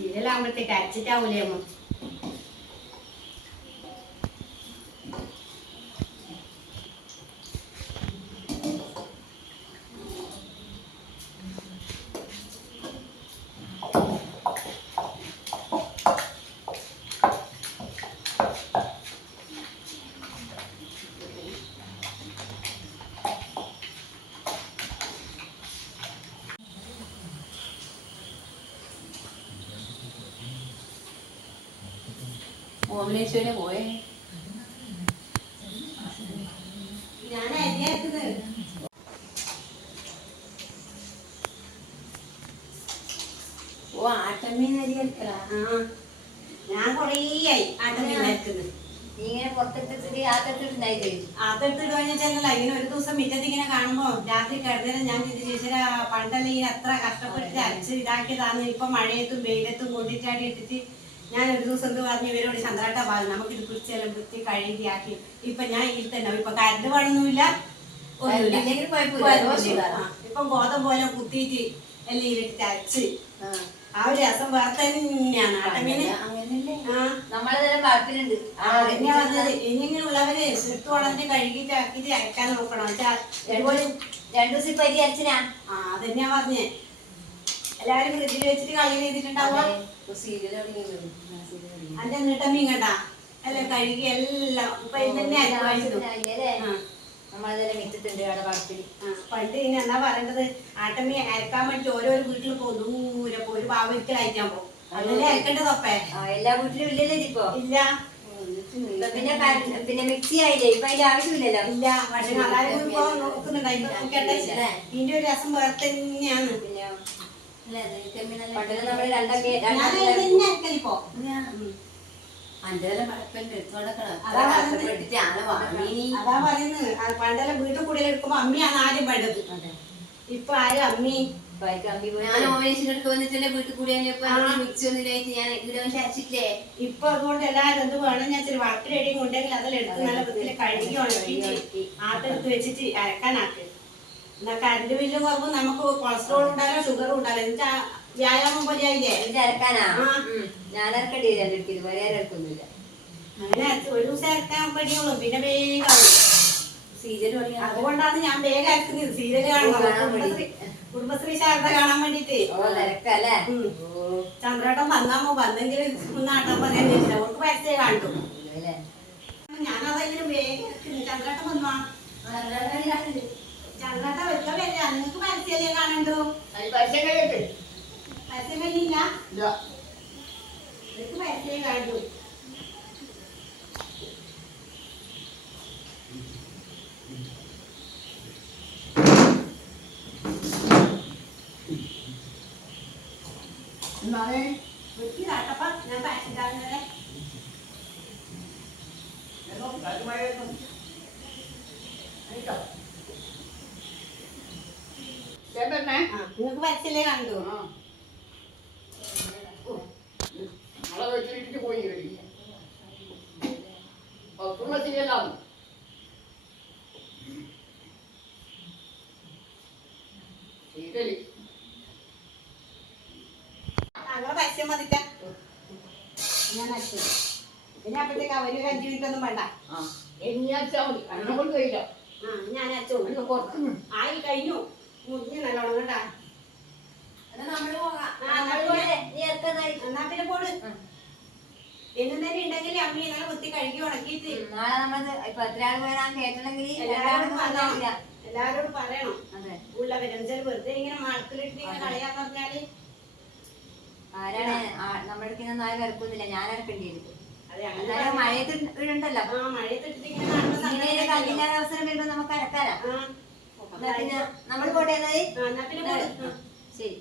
സീരിയലാകുമ്പോഴത്തേക്ക് അരച്ചിട്ടാവൂലേ അമ്മ. ഓമനേശ്വരെ പോയേ ഞാൻ അരിയാക്കുന്നത്. ഓ ആട്ടമീൻ അരി എടുക്കലാ. ഞാൻ കൊറേയായി ആട്ടമീൻ അരക്കുന്നത്. നീ ഇങ്ങനെ പുറത്തെടുത്തിട്ട് ആട്ടെടുത്തിട്ടുണ്ടായില്ലേ? അതെടുത്തിട്ട് ചെല്ലല്ല. ഇങ്ങനെ ഒരു ദിവസം മിറ്റത്ത് ഇങ്ങനെ കാണുമ്പോ രാത്രി കിടന്നേരം ഞാൻ ചേച്ചിയുടെ പണ്ടല്ലേ ഈ അത്ര കഷ്ടപ്പെട്ടിട്ട് അരച്ച് ഇതാക്കിയതാണ്. ഇപ്പൊ മഴയത്തും വെയിലത്തും കൊണ്ടിട്ടാടി ഇട്ടിട്ട് ഞാൻ ഒരു ദിവസം എന്ത് പറഞ്ഞു ഇവരോട്, ചന്ദ്രാട്ട പാൽ നമുക്കിത് പിടിച്ചെല്ലാം വൃത്തി കഴുകിയാക്കി. ഇപ്പൊ ഞാൻ ഇതിൽ തന്നെ ഇപ്പൊ കരണ്ട് വേണമെന്നില്ല, ഇപ്പം ബോധം പോലെ കുത്തിയിട്ട് എല്ലാം ഇതിലിട്ട് അരച്ച് ആ ഒരു രസം വേറെ തന്നെയാണ്. ആട്ടമീന് ഇനിയുള്ളവര് എടുത്തു വളർന്ന് കഴുകിട്ട് ആക്കിട്ട് അരക്കാൻ നോക്കണം. രണ്ടു ദിവസം ഇപ്പൊ അരി അരച്ചിനാ. അതെന്നെയാ പറഞ്ഞേ. എല്ലാവരും ഫ്രിഡ്ജിൽ വെച്ചിട്ട് കളി ചെയ്തിട്ടുണ്ടാവുക. അതിന്റെ നീട്ടമീൻ കേട്ടാ എല്ലാം കഴുകി എല്ലാം ഇപ്പൊ ഇതന്നെ പണ്ട് ഇനി എന്നാ പറയേണ്ടത്, ആട്ടമീൻ അരക്കാൻ വേണ്ടി ഓരോരോ വീട്ടിൽ പോകും. ദൂരെ പോയി ഒരു പാവരിക്കൽ അയക്കാൻ പോകും. അങ്ങനെ അരക്കേണ്ടതൊക്കെ എല്ലാ വീട്ടിലും ഇല്ലല്ലോ ഇപ്പൊ. ഇല്ല. പിന്നെ മിക്സി ആയില്ലേ, ഇപ്പൊ അതിന്റെ ആവശ്യമില്ലല്ലോ. ഇല്ല. പക്ഷെ അതായത് ഇപ്പൊ നോക്കുന്നുണ്ട്. ഇതിന്റെ ഒരു രസം വേറെ തന്നെയാണ്. അതാ പറയുന്നത്. പണ്ടെല്ലാം വീട്ടിൽ കൂടി എടുക്കുമ്പോ അമ്മിയാണ് ആദ്യം വേണ്ടത്. ഇപ്പൊ ആരും അമ്മി ഇപ്പൊ അതുകൊണ്ട് എല്ലാരും എന്ത് വേണം ഞാൻ ഇച്ചിരി വളർത്തി റെഡിയും ഉണ്ടെങ്കിൽ അതെല്ലാം എടുത്ത് നല്ല വൃത്തിയിൽ കഴുകി ഉണക്കിട്ട് ആട്ടെടുത്ത് വെച്ചിട്ട് അരക്കാനാക്ക്. എന്നാ കറണ്ട് ബില്ല് കുറവ്, നമുക്ക് കൊളസ്ട്രോൾ ഉണ്ടാലോ ഷുഗറും ഉണ്ടാലോ. എന്നിട്ട് വ്യായാമം പോലെ ആയില്ലേ അരക്കാനാ. ഞാൻ ഇറക്കേണ്ടി ഇതുവരെ ഇറക്കൊന്നുമില്ല. അങ്ങനെ ഒരു ദിവസം ഇറക്കാൻ പടിയുള്ളൂ, പിന്നെ വേഗം സീരിയൽ തുടങ്ങി. അതുകൊണ്ടാണ് ഞാൻ വേഗം ഇറക്കുന്നത്. സീരിയൽ കാണണം, കുടുംബശ്രീ ശാരദ കാണാൻ വേണ്ടിട്ട്. ചന്ദ്രേട്ടൻ വന്നാമോ വന്നെങ്കിൽ ഒന്നാട്ടാൻ പറയാൻ ചോദിച്ചില്ല. അവർക്ക് പരസ്യം കണ്ടു. ഞാനതെങ്കിലും വേഗം ഇറക്കുന്നു. ചന്ദ്രേട്ടൻ വന്നാ ചന്ദ്രേട്ടൻ വെച്ചോ വരില്ല. നിങ്ങൾക്ക് പരസ്യമല്ലേ കാണണ്ടു? പരസ്യം കഴിഞ്ഞില്ല. എനിക്ക് പരസ്യം കണ്ടു. ഞാൻ പരസ്യക്കാരനെ നിങ്ങൾക്ക് പരസ്യല്ലേ കണ്ടു? ഞങ്ങളെ പരസ്യം മതിച്ച ഞാൻ അച്ഛൻ. പിന്നെ അപ്പോഴത്തേക്ക് അവര് 5 മിനിറ്റ് ഒന്നും വേണ്ട. ഞാൻ അച്ഛൻ ആയി കഴിഞ്ഞു. മുറിഞ്ഞ് നല്ലോണം കേട്ടാ. എന്നാ പിന്നെ പോട്. എന്നും തന്നെ ഉണ്ടെങ്കിൽ അമ്മി നല്ല കുത്തി കഴുകി ഉണക്കിയിട്ട് എല്ലാരോടും പറയണം. ഉള്ളവരും വെറുതെ ഇങ്ങനെ മഴത്തിലിട്ട് ഇങ്ങനെ കളയാന്ന് പറഞ്ഞാല് ആരാണ് നമ്മളെടുക്കുന്ന ആരും ഇറക്കുന്നില്ല. ഞാൻ ഇറക്കേണ്ടി വരും. മഴയത്ത് ഇടണ്ടല്ലോ. കല്ലില്ലാതെ അവസരം വരുമ്പോ നമുക്ക് ഇറക്കാനാ. നമ്മൾ പോട്ടെ. ശരി.